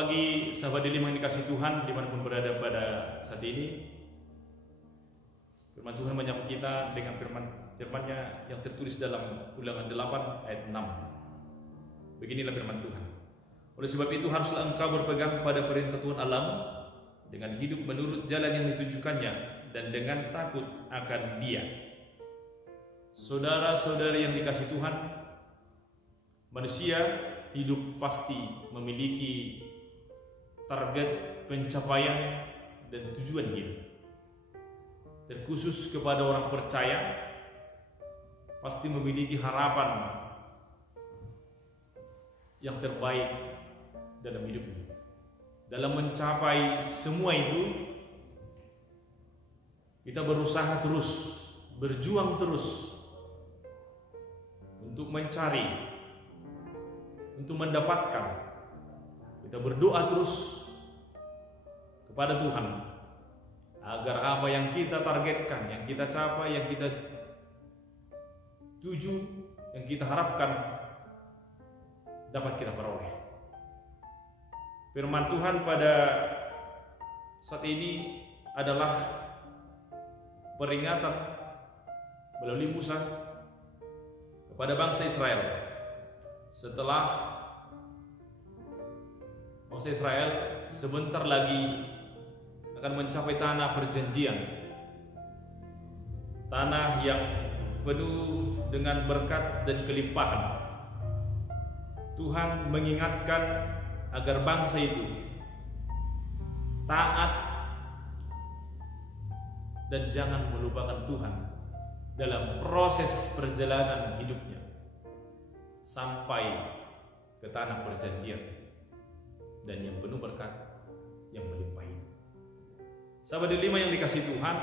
Selamat pagi sahabat Delima yang dikasih Tuhan dimanapun berada pada saat ini. Firman Tuhan menyapa kita dengan firman-nya yang tertulis dalam Ulangan 8 ayat 6. Beginilah firman Tuhan. Oleh sebab itu haruslah engkau berpegang pada perintah Tuhan Allah dengan hidup menurut jalan yang ditunjukkannya dan dengan takut akan Dia. Saudara-saudari yang dikasih Tuhan, manusia hidup pasti memiliki target pencapaian dan tujuan hidup. Terkhusus kepada orang percaya, pasti memiliki harapan yang terbaik dalam hidupnya. Dalam mencapai semua itu, kita berusaha terus, berjuang terus untuk mencari, untuk mendapatkan. Kita berdoa terus kepada Tuhan agar apa yang kita targetkan, yang kita capai, yang kita tuju, yang kita harapkan dapat kita peroleh. Firman Tuhan pada saat ini adalah peringatan melalui Musa kepada bangsa Israel setelah bangsa Israel sebentar lagi akan mencapai tanah perjanjian, tanah yang penuh dengan berkat dan kelimpahan. Tuhan mengingatkan agar bangsa itu taat dan jangan melupakan Tuhan dalam proses perjalanan hidupnya sampai ke tanah perjanjian dan yang penuh berkat yang melimpah itu. Sahabat Delima yang dikasih Tuhan,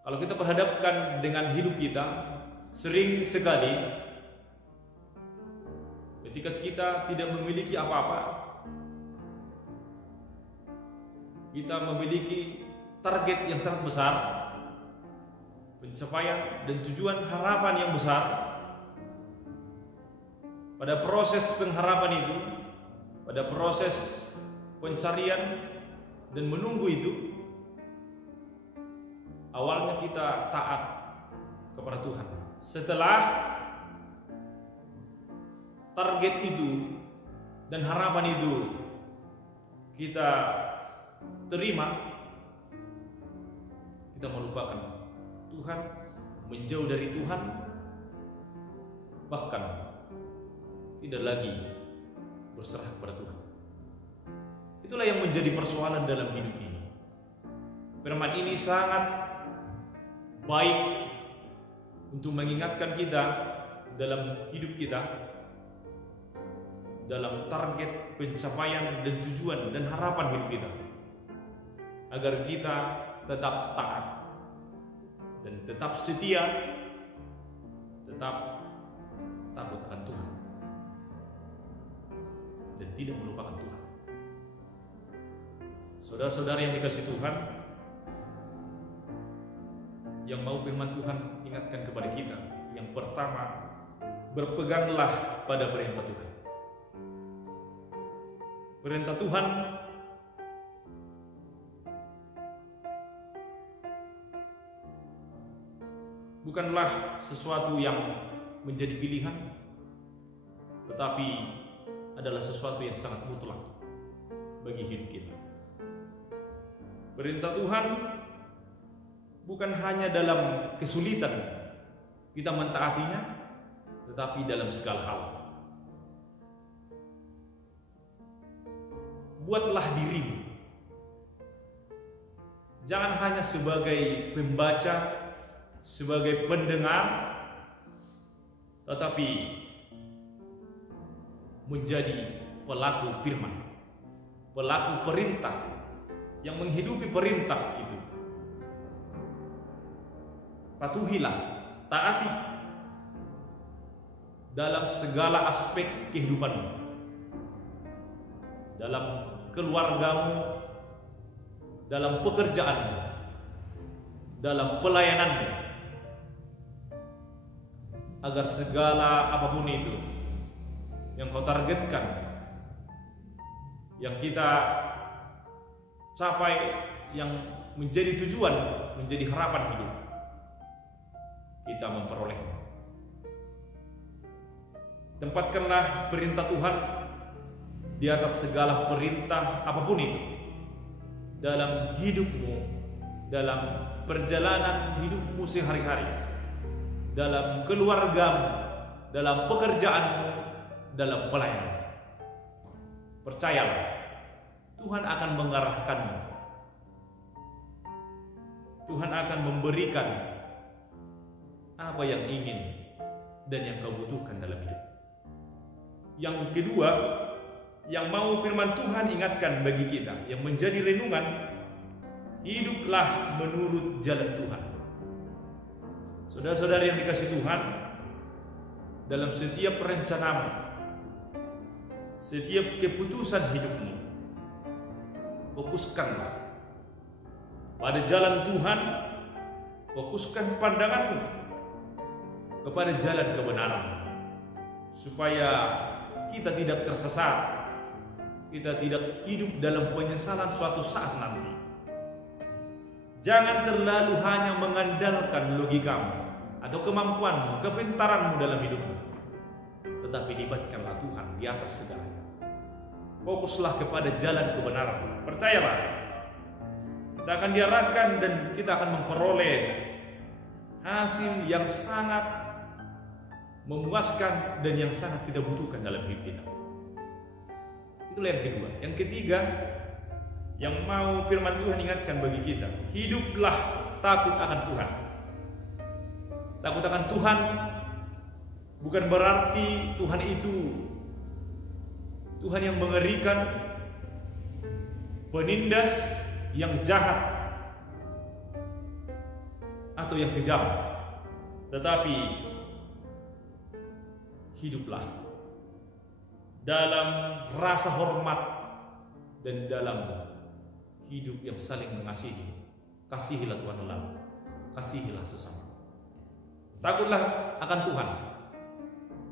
kalau kita perhadapkan dengan hidup kita, sering sekali ketika kita tidak memiliki apa-apa, kita memiliki target yang sangat besar, pencapaian dan tujuan harapan yang besar. Pada proses pengharapan itu, pada proses pencarian dan menunggu itu, awalnya kita taat kepada Tuhan. Setelah target itu dan harapan itu kita terima, kita melupakan Tuhan, menjauh dari Tuhan, bahkan tidak lagi berserah kepada Tuhan. Itulah yang menjadi persoalan dalam hidup ini. Firman ini sangat baik untuk mengingatkan kita dalam hidup kita, dalam target pencapaian dan tujuan dan harapan hidup kita, agar kita tetap taat dan tetap setia, tetap takut akan Tuhan dan tidak melupakan Tuhan. Saudara-saudara yang dikasih Tuhan, yang mau firman Tuhan ingatkan kepada kita, yang pertama, berpeganglah pada perintah Tuhan. Perintah Tuhan bukanlah sesuatu yang menjadi pilihan, tetapi adalah sesuatu yang sangat mutlak bagi hidup kita. Perintah Tuhan bukan hanya dalam kesulitan kita mentaatinya, tetapi dalam segala hal. Buatlah dirimu, jangan hanya sebagai pembaca, sebagai pendengar, tetapi menjadi pelaku firman, pelaku perintah, yang menghidupi perintah itu. Patuhilah, taati dalam segala aspek kehidupanmu, dalam keluargamu, dalam pekerjaanmu, dalam pelayananmu, agar segala apapun itu yang kau targetkan, yang kita capai, yang menjadi tujuan, menjadi harapan hidup, kita memperoleh. Tempatkanlah perintah Tuhan di atas segala perintah apapun itu dalam hidupmu, dalam perjalanan hidupmu sehari-hari, dalam keluargamu, dalam pekerjaanmu, dalam pelayanan. Percayalah, Tuhan akan mengarahkanmu. Tuhan akan memberikan apa yang ingin dan yang kau butuhkan dalam hidup. Yang kedua, yang mau firman Tuhan ingatkan bagi kita, yang menjadi renungan, hiduplah menurut jalan Tuhan. Saudara-saudara yang dikasihi Tuhan, dalam setiap rencanamu, setiap keputusan hidupmu, fokuskanlah pada jalan Tuhan. Fokuskan pandanganmu kepada jalan kebenaran, supaya kita tidak tersesat, kita tidak hidup dalam penyesalan suatu saat nanti. Jangan terlalu hanya mengandalkan logikamu atau kemampuanmu, kepintaranmu dalam hidupmu, tetapi libatkanlah Tuhan di atas segalanya. Fokuslah kepada jalan kebenaran. Percayalah, kita akan diarahkan dan kita akan memperoleh hasil yang sangat memuaskan dan yang sangat kita butuhkan dalam hidup kita. Itulah yang kedua. Yang ketiga, yang mau firman Tuhan ingatkan bagi kita, hiduplah takut akan Tuhan. Takut akan Tuhan bukan berarti Tuhan itu Tuhan yang mengerikan, penindas, yang jahat, atau yang kejam. Tetapi hiduplah dalam rasa hormat dan dalam hidup yang saling mengasihi. Kasihilah Tuhan Allah, kasihilah sesama. Takutlah akan Tuhan.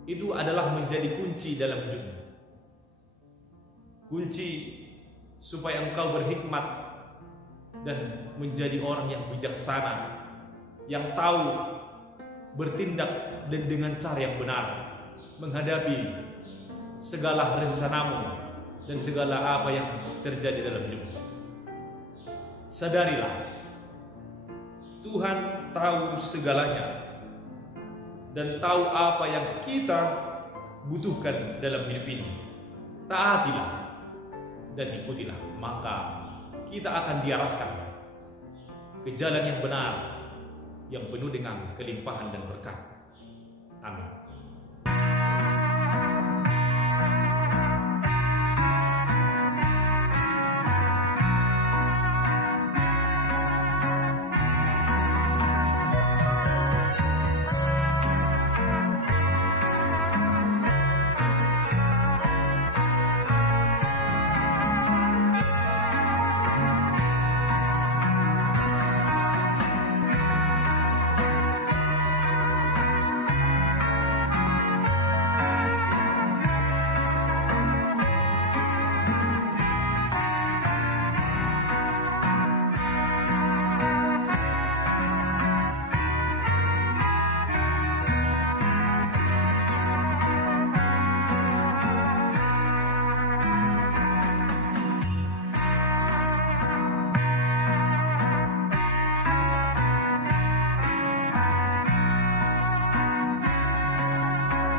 Itu adalah menjadi kunci dalam hidupmu. Kunci supaya engkau berhikmat dan menjadi orang yang bijaksana, yang tahu bertindak dan dengan cara yang benar menghadapi segala rencanamu dan segala apa yang terjadi dalam hidupmu. Sadarilah, Tuhan tahu segalanya dan tahu apa yang kita butuhkan dalam hidup ini. Taatilah dan ikutilah, maka kita akan diarahkan ke jalan yang benar, yang penuh dengan kelimpahan dan berkat. Amin.